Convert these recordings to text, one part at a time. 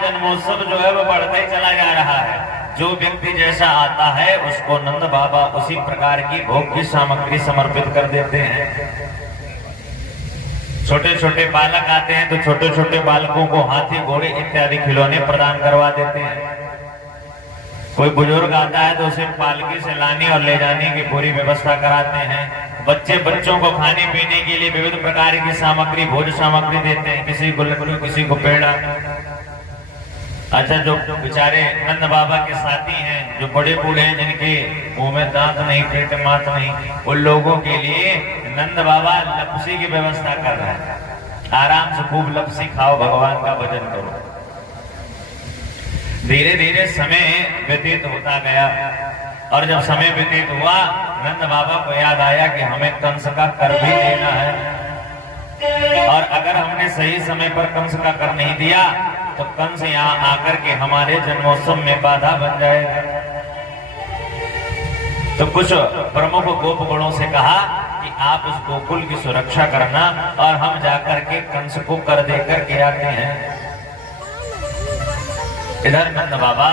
जन्मोत्सव जो है वो बढ़ता ही चला जा रहा है। जो व्यक्ति जैसा आता है उसको नंद बाबा उसी प्रकार की भोग की सामग्री समर्पित कर देते हैं। छोटे छोटे बालक आते हैं तो छोटे छोटे बालकों को हाथी घोड़े इत्यादि खिलौने प्रदान करवा देते हैं। कोई बुजुर्ग आता है तो उसे पालकी से लाने और ले जाने की पूरी व्यवस्था कराते हैं। बच्चों को खाने पीने के लिए विविध प्रकार की सामग्री भोज सामग्री देते हैं, किसी को लड्डू किसी को पेड़ा। अच्छा, जो बेचारे नंद बाबा के साथी हैं, जो बड़े बूढ़े हैं जिनके मुंह में दांत नहीं पेट मात नहीं, उन लोगों के लिए नंद बाबा लपसी की व्यवस्था कर रहे हैं। आराम से खूब लपसी खाओ, भगवान का भजन करो। धीरे धीरे समय व्यतीत होता गया और जब समय व्यतीत हुआ नंद बाबा को याद आया कि हमें कंस का कर भी देना है, और अगर हमने सही समय पर कंस का कर नहीं दिया तो कंस यहाँ आकर के हमारे जन्मोत्सव में बाधा बन जाएगा। तो कुछ प्रमुख गोप गणों से कहा कि आप इस गोकुल की सुरक्षा करना और हम जाकर के कंस को कर देकर के आते हैं। इधर नंद बाबा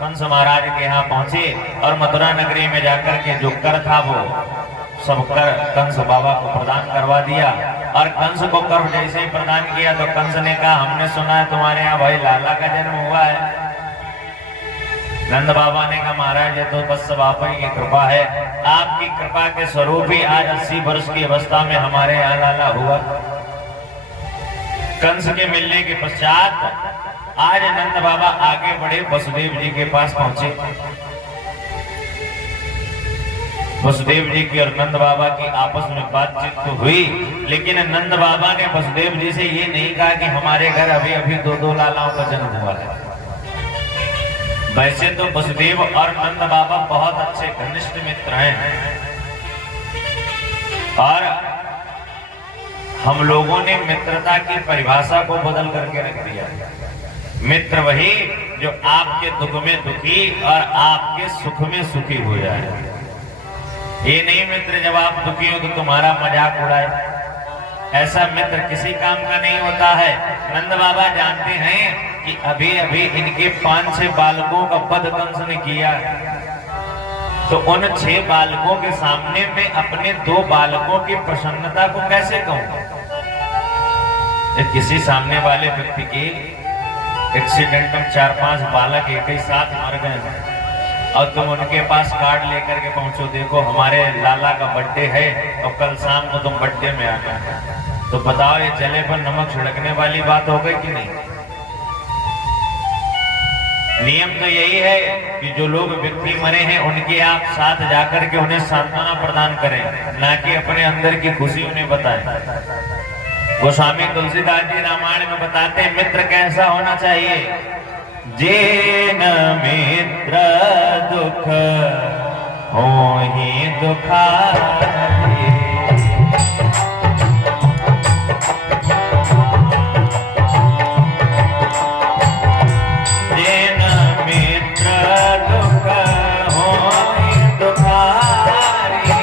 कंस महाराज के यहाँ पहुंचे और मथुरा नगरी में जाकर के जो कर था वो सब कर कंस बाबा को प्रदान करवा दिया। और कंस को कर जैसे ही प्रदान किया तो कंस ने कहा, हमने सुना है तुम्हारे यहाँ भाई लाला का जन्म हुआ है। नंद बाबा ने कहा, महाराज ये तो बस सब आप ही की कृपा है, आपकी कृपा के स्वरूप ही आज 80 वर्ष की अवस्था में हमारे यहाँ लाला हुआ। कंस के मिलने के पश्चात आज नंद बाबा आगे बढ़े, वसुदेव जी के पास पहुंचे। वसुदेव जी की और नंद बाबा की आपस में बातचीत तो हुई, लेकिन नंद बाबा ने वसुदेव जी से ये नहीं कहा कि हमारे घर अभी अभी दो लालाओं का जन्म हुआ है। वैसे तो वसुदेव और नंद बाबा बहुत अच्छे घनिष्ठ मित्र हैं, और हम लोगों ने मित्रता की परिभाषा को बदल करके रख दिया। मित्र वही जो आपके दुख में दुखी और आपके सुख में सुखी हो जाए। ये नहीं मित्र जब आप दुखी हो तो तुम्हारा मजाक उड़ाए, ऐसा मित्र किसी काम का नहीं होता है। नंद बाबा जानते हैं कि अभी अभी इनके 5-6 बालकों का वध कंस ने किया, तो उन 6 बालकों के सामने मैं अपने 2 बालकों की प्रसन्नता को कैसे कहूं। किसी सामने वाले व्यक्ति की एक्सीडेंट में 4-5 बालक एक ही साथ मर गए और तुम उनके पास कार्ड लेकर के पहुंचो, देखो हमारे लाला का बर्थडे है और कल शाम को तुम बर्थडे में आना है, तो बताओ ये जले पर नमक छिड़कने वाली बात हो गई कि नहीं। नियम तो यही है कि जो लोग व्यक्ति मरे हैं उनके आप साथ जाकर के उन्हें सांत्वना प्रदान करें, ना कि अपने अंदर की खुशी उन्हें बताएं। गोस्वामी तुलसीदास जी रामायण में बताते हैं मित्र कैसा होना चाहिए। जेन मित्र दुख होहि दुखारि, जेन मित्र दुख होहि दुखारि,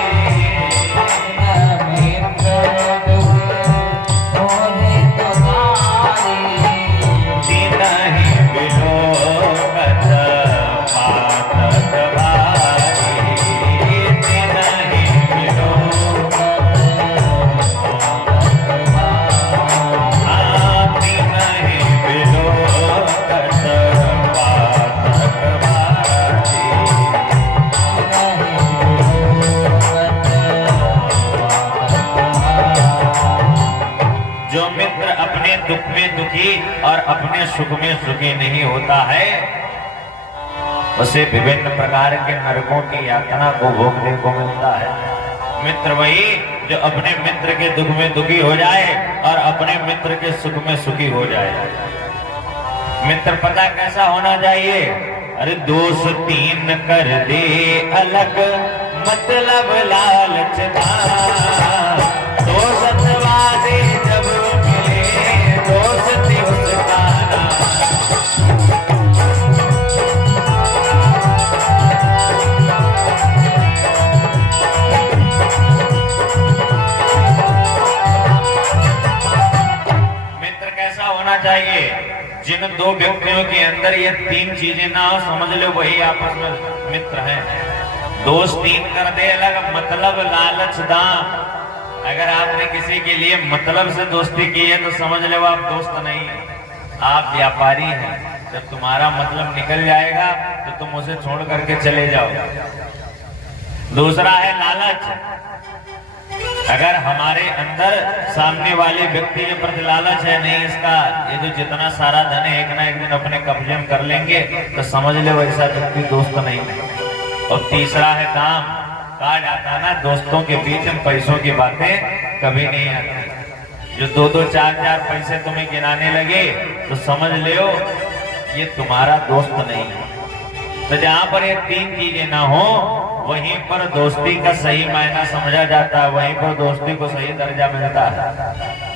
दुख में दुखी और अपने सुख में सुखी नहीं होता है, उसे विभिन्न प्रकार के नरकों की यातना को भोगने को मिलता है। मित्र वही जो अपने मित्र के दुख में दुखी हो जाए और अपने मित्र के सुख में सुखी हो जाए। मित्र पता कैसा होना चाहिए? अरे दोष तीन कर दे अलग, मतलब लालच ना, दोष वादे जब मिले दोस्ती उसका ना। मित्र कैसा होना चाहिए? जिन दो व्यक्तियों के अंदर ये तीन चीजें ना हो, समझ लो वही आपस में मित्र हैं। दोष तीन कर दे अलग, मतलब लालच दाम। अगर आपने किसी के लिए मतलब से दोस्ती की है तो समझ लो आप दोस्त नहीं है, आप व्यापारी हैं। जब तुम्हारा मतलब निकल जाएगा तो तुम उसे छोड़ करके चले जाओ। दूसरा है लालच। अगर हमारे अंदर सामने वाले व्यक्ति के प्रति लालच है, नहीं इसका ये जो जितना सारा धन है एक ना एक दिन अपने कब्जे में कर लेंगे, तो समझ ले वैसा व्यक्ति दोस्त नहीं है। और तीसरा है काम। कहा जाता है ना, दोस्तों के बीच में पैसों की बातें कभी नहीं आती। जो दो दो चार चार पैसे तुम्हें गिनाने लगे तो समझ लो ये तुम्हारा दोस्त नहीं है। तो जहां पर ये तीन चीजें ना हो वहीं पर दोस्ती का सही मायना समझा जाता है, वहीं पर दोस्ती को सही दर्जा मिलता है।